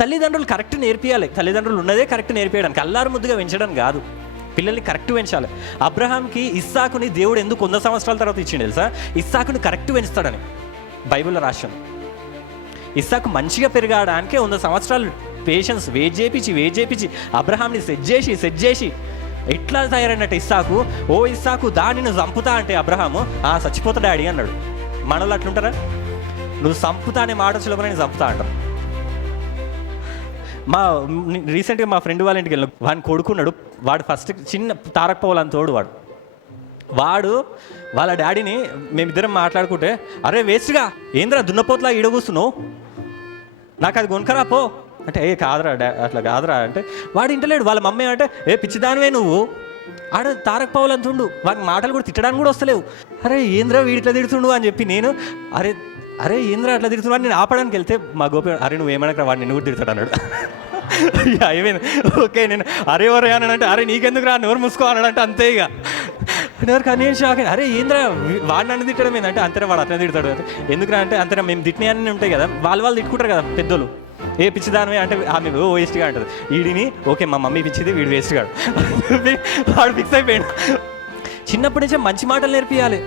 తల్లిదండ్రులు కరెక్ట్ నేర్పియాలి. తల్లిదండ్రులు ఉన్నదే కరెక్ట్ నేర్పించడానికి, అల్లారు ముద్దుగా పెంచడం కాదు. పిల్లల్ని కరెక్ట్ పెంచాలి. అబ్రహాంకి ఇస్సాకుని దేవుడు ఎందుకు 100 సంవత్సరాల తర్వాత ఇచ్చిండు తెలుసా? ఇస్సాకుని కరెక్ట్ పెంచుతాడని బైబిల్లో రాశాను. ఇస్సాకు మంచిగా పెరగడానికే 100 సంవత్సరాలు పేషెన్స్ వెయిట్ చేపించి అబ్రహాంని సెట్ చేసి ఎట్లా తయారైనట్టు ఇస్సాకు. ఓ ఇస్సాకు దాన్ని నువ్వు చంపుతా అంటే అబ్రహాము చచ్చిపోతా డాడీ అన్నాడు. మనలో అట్లుంటారా? నువ్వు చంపుతా అనే మాట సులభంగా నేను చంపుతా అంటాం. రీసెంట్గా మా ఫ్రెండ్ వాళ్ళ ఇంటికి వెళ్ళిన వాడిని కొడుకున్నాడు. వాడు ఫస్ట్ చిన్న తారక పౌలని తోడు. వాడు వాళ్ళ డాడీని మేమిద్దరం మాట్లాడుకుంటే, అరే వేస్ట్గా ఏంద్రా దున్నపోతలా ఈడగూస్తున్నావు, నాకు అది కొనుకరా పో అంటే, కాదురా అట్లా కాదురా అంటే వాడు ఇంటలేడు. వాళ్ళ మమ్మీ అంటే, పిచ్చిదానివే నువ్వు, ఆడ తారక పౌలు అంతుండు, వాడికి మాటలు కూడా తిట్టడానికి కూడా వస్తలేవు. అరే ఏంద్రా వీడి ఇట్లా తిడుతుండు అని చెప్పి నేను అరే ఏంద్రా అట్లా తిడుతున్నాడు నేను ఆపడానికి వెళ్తే మా గోపి, అరే నువ్వు ఏమనకరా వాడు నిన్ను కూడా తిడతాడు అన్నాడు. అయిపోయింది. ఓకే నేను అరే ఎవరు అన్నాడంటే, అరే నీకెందుకు రా నోరు మూసుకో అన్నాడంటే అంతే. ఇక ఎవరికి అని షాక్ అయ్యి, అరే ఏంద్రా వాడు నన్ను తిట్టడం ఏంటంటే, అంతేనా వాడు అట్లా తిడతాడు ఎందుకురా అంటే, అంతేనా మేము తిట్టినవన్నీ ఉంటాయి కదా, వాళ్ళు తిట్టుకుంటారు కదా పెద్దోళ్ళు, పిచ్చిదానివే అంటే ఆమె వేస్ట్గా అంటుంది. వీడిని ఓకే మా మమ్మీ పిచ్చిది వీడు వేస్ట్గా వాడు ఫిక్స్ అయిపోయాడు. చిన్నప్పటి నుంచే మంచి మాటలు నేర్పియాలి.